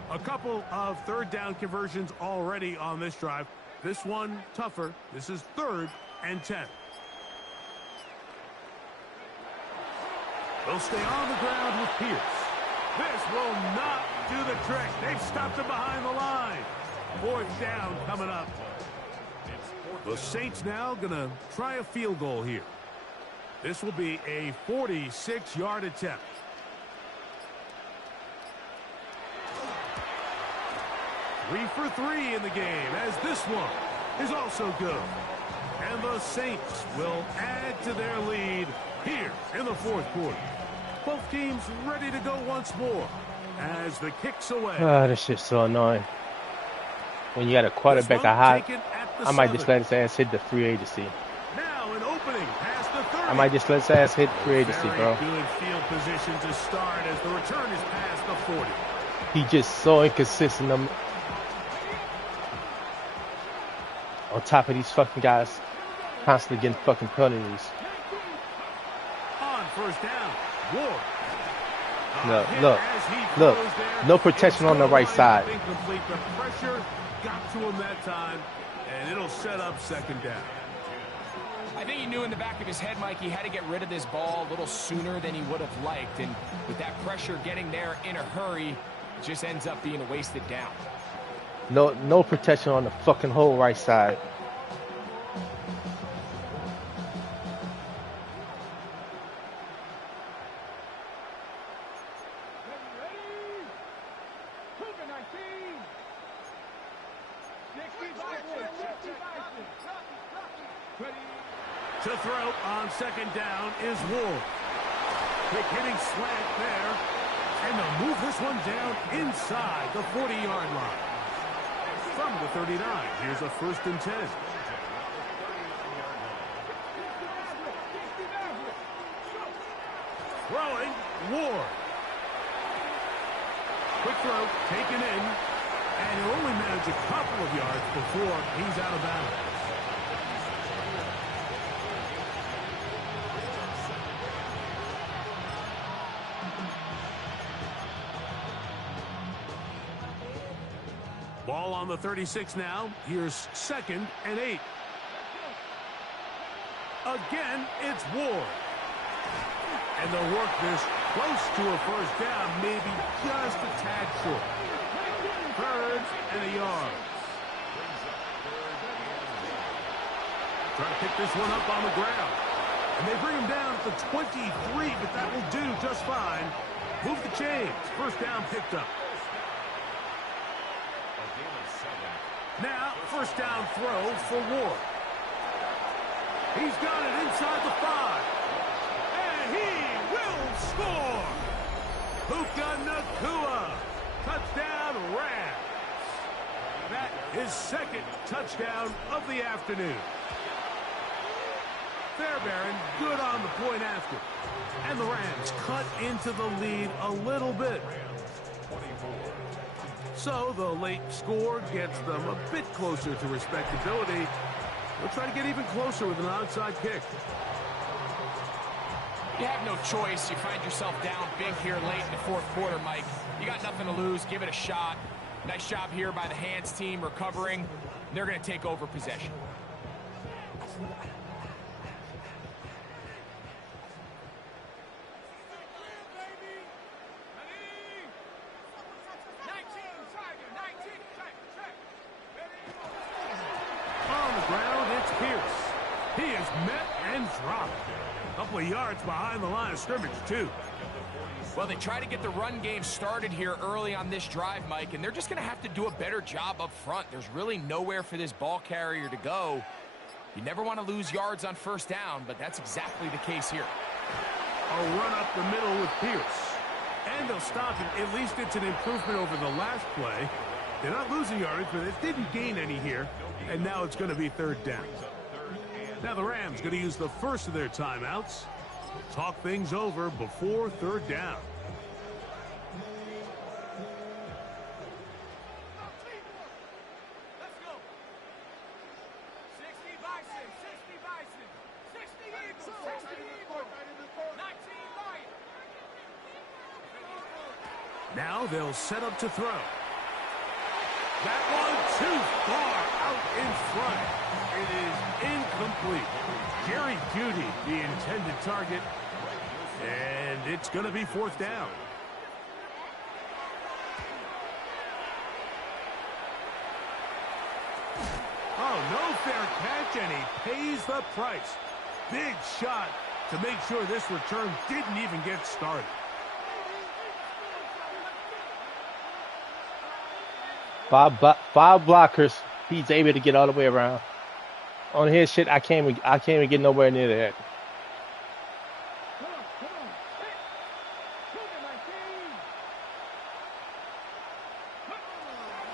A couple of third down conversions already on this drive. This one tougher. This is 3rd and 10. They'll stay on the ground with Pierce. This will not do the trick. They've stopped him behind the line. 4th down coming up. The Saints now going to try a field goal here. This will be a 46-yard attempt. Three for 3 in the game, as this one is also good. And the Saints will add to their lead here in the 4th quarter. Both teams ready to go once more as the kick's away. Oh, this shit's so annoying. When you got a quarterback a high, I might just let his ass hit the free agency. Now an opening past the 30. I might just let his ass hit free agency, bro. Very good field position to start as the return is past the 40. He just so inconsistent. On top of these fucking guys constantly getting fucking penalties. On 1st down, Ward. Look. No protection on the right side. Incomplete. The pressure got to him that time, and it'll set up 2nd down. I think he knew in the back of his head, Mike, he had to get rid of this ball a little sooner than he would have liked. And with that pressure getting there in a hurry, it just ends up being a wasted down. No protection on the fucking whole right side. To throw on 2nd down is Ward. Quick hitting slant there. And they'll move this one down inside the 40-yard line. From the 39, here's a 1st and 10. Throwing, Ward. Quick throw, taken in, and he'll only manage a couple of yards before he's out of bounds. Ball on the 36 now. Here's 2nd and 8. Again, it's Ward. And they'll work this close to a 1st down, maybe just a tad short. 3rd and a yard. Trying to pick this one up on the ground. And they bring him down at the 23, but that will do just fine. Move the chains. 1st down picked up. Now, 1st down throw for Ward. He's got it inside the 5. And he will score! Puka Nacua. Touchdown, Rams. That is 2nd touchdown of the afternoon. Fairbairn good on the point after. And the Rams cut into the lead a little bit. So the late score gets them a bit closer to respectability. They'll try to get even closer with an onside kick. You have no choice. You find yourself down big here late in the 4th quarter, Mike. You got nothing to lose. Give it a shot. Nice job here by the Hands team recovering. They're going to take over possession. On the ground, it's Pierce. He is met and dropped. A couple of yards behind the line of scrimmage, too. Well, they try to get the run game started here early on this drive, Mike, and they're just going to have to do a better job up front. There's really nowhere for this ball carrier to go. You never want to lose yards on 1st down, but that's exactly the case here. A run up the middle with Pierce. And they'll stop it. At least it's an improvement over the last play. They're not losing yardage, but it didn't gain any here. And now it's going to be third down. Now the Rams going to use the first of their timeouts. Talk things over before third down. Now they'll set up to throw. That one too far out in front. It is incomplete. Jerry Jeudy, the intended target. And it's going to be fourth down. Oh, no fair catch, and he pays the price. Big shot to make sure this return didn't even get started. Five blockers. He's able to get all the way around. On his shit, I can't even get nowhere near that.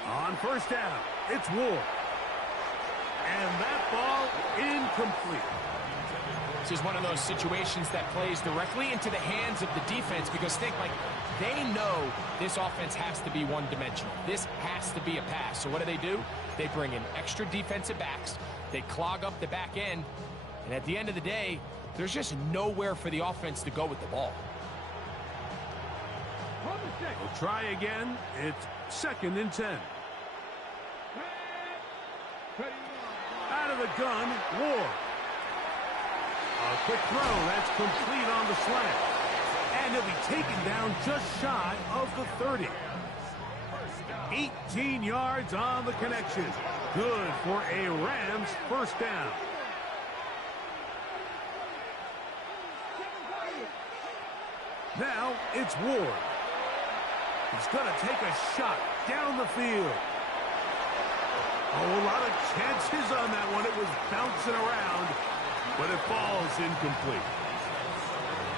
On first down, it's Ward. And that ball incomplete. This is one of those situations that plays directly into the hands of the defense because think, like, they know this offense has to be one-dimensional. This has to be a pass. So what do? They bring in extra defensive backs. They clog up the back end. And at the end of the day, there's just nowhere for the offense to go with the ball. We'll try again. It's 2nd and 10. Out of the gun, Ward. A quick throw, that's complete on the slant. And he'll be taken down just shy of the 30. 18 yards on the connection. Good for a Rams first down. Now it's Ward. He's going to take a shot down the field. Oh, a lot of chances on that one. It was bouncing around, but it falls incomplete.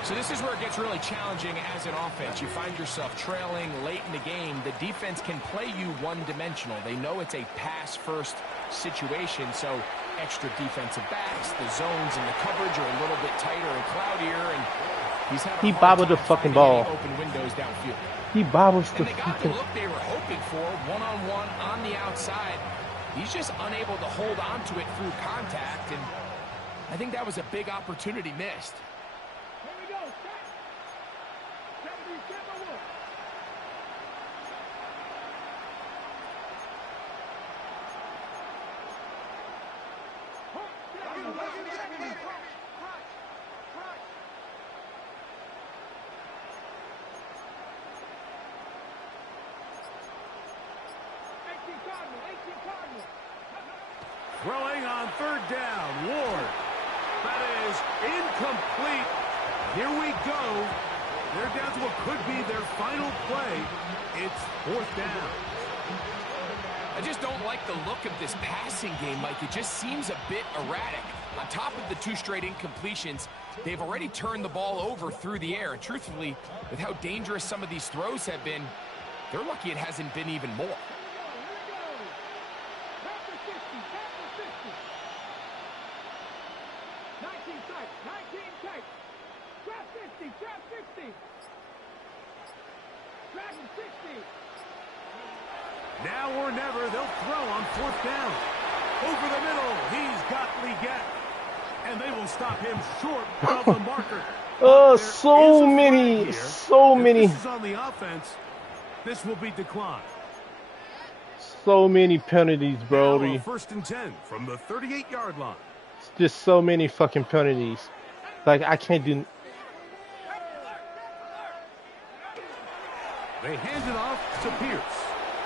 So this is where it gets really challenging as an offense. You find yourself trailing late in the game. The defense can play you one-dimensional. They know it's a pass-first situation, so extra defensive backs, the zones and the coverage are a little bit tighter and cloudier, and he bobbled the fucking ball. Open windows downfield. He bobbles the fucking. And they got the look they were hoping for, one-on-one on the outside. He's just unable to hold on to it through contact, and I think that was a big opportunity missed. Here we go. Set. 77 1. Throwing on third down, Ward. That is incomplete. Here we go. They're down to what could be their final play. It's fourth down. I just don't like the look of this passing game, Mike. It just seems a bit erratic. On top of the 2 straight incompletions, they've already turned the ball over through the air. And truthfully, with how dangerous some of these throws have been, they're lucky it hasn't been even more. 60. Dragon 60. Now or never, they'll throw on fourth down. Over the middle, he's got Leggett. And they will stop him short of the marker. Oh, so many. If this is on the offense, this will be declined. So many penalties, Brody. First and 10 from the 38-yard line. It's just so many fucking penalties. Like, I can't do... They hand it off to Pierce.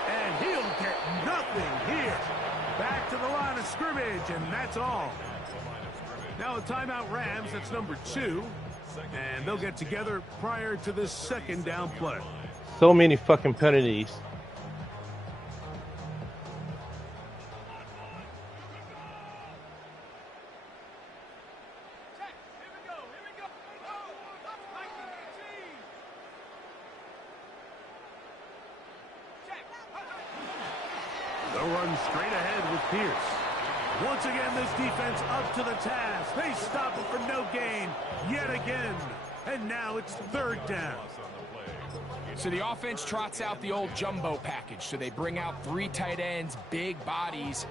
And he'll get nothing here. Back to the line of scrimmage, and that's all. Now a timeout Rams, that's number 2. And they'll get together prior to this second down play. So many fucking penalties. They'll run straight ahead with Pierce. Once again, this defense up to the task. They stop it for no gain yet again. And now it's third down. So the offense trots out the old jumbo package. So they bring out 3 tight ends, big bodies.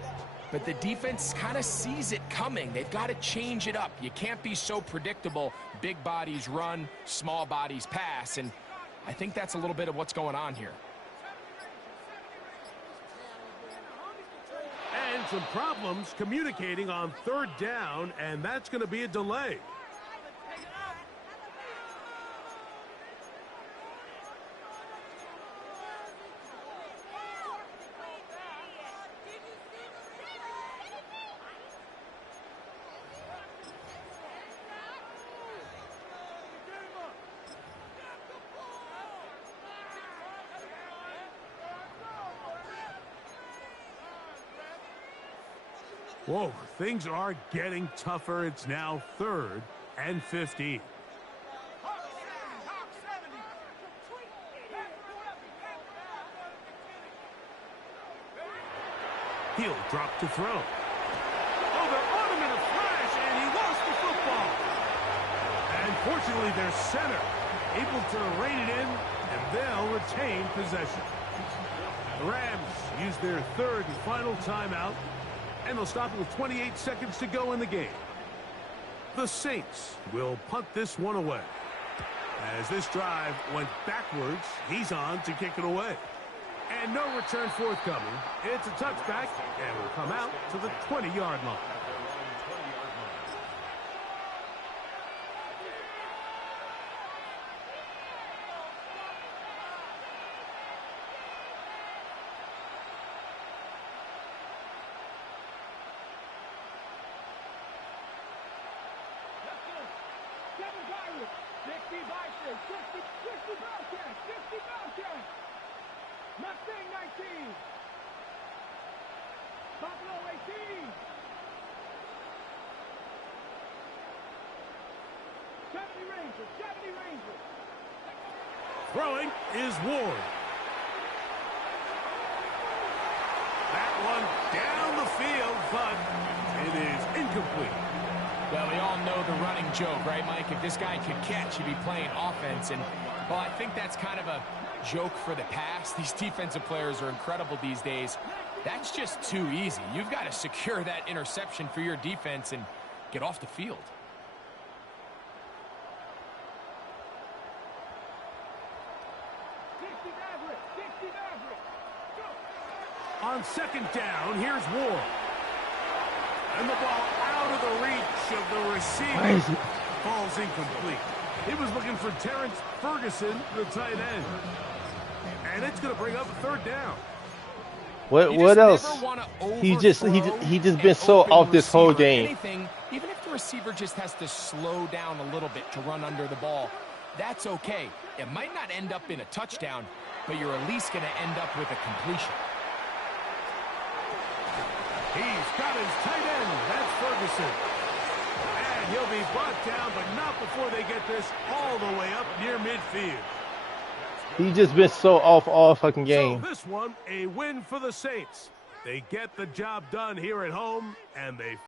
But the defense kind of sees it coming. They've got to change it up. You can't be so predictable. Big bodies run, small bodies pass. And I think that's a little bit of what's going on here. And some problems communicating on third down, and that's going to be a delay. Whoa, things are getting tougher. It's now 3rd and 15. He'll drop to throw. Oh, they're on him in a flash, and he lost the football. And fortunately, their center able to rein it in, and they'll retain possession. The Rams use their 3rd and final timeout. And they'll stop it with 28 seconds to go in the game. The Saints will punt this one away. As this drive went backwards, he's on to kick it away. And no return forthcoming. It's a touchback, and will come out to the 20-yard line. Mustang 19. Buffalo 18. 70 Rangers. 70 Rangers. Throwing is Ward. That one down the field, but it is incomplete. Well, we all know the running joke, right, Mike? If this guy could catch, he'd be playing offense. And, well, I think that's kind of a joke for the past. These defensive players are incredible these days. That's just too easy. You've got to secure that interception for your defense and get off the field. On second down, here's Ward. And the ball out of the reach of the receiver. Ball's incomplete. He was looking for Terrence Ferguson, the tight end. And it's going to bring up a 3rd down. What else? He just been so off this whole game. Anything, even if the receiver just has to slow down a little bit to run under the ball, that's okay. It might not end up in a touchdown, but you're at least going to end up with a completion. He's got his tight end. That's Ferguson. And he'll be brought down, but not before they get this all the way up near midfield. He just been so off all fucking game. So this one, a win for the Saints. They get the job done here at home, and they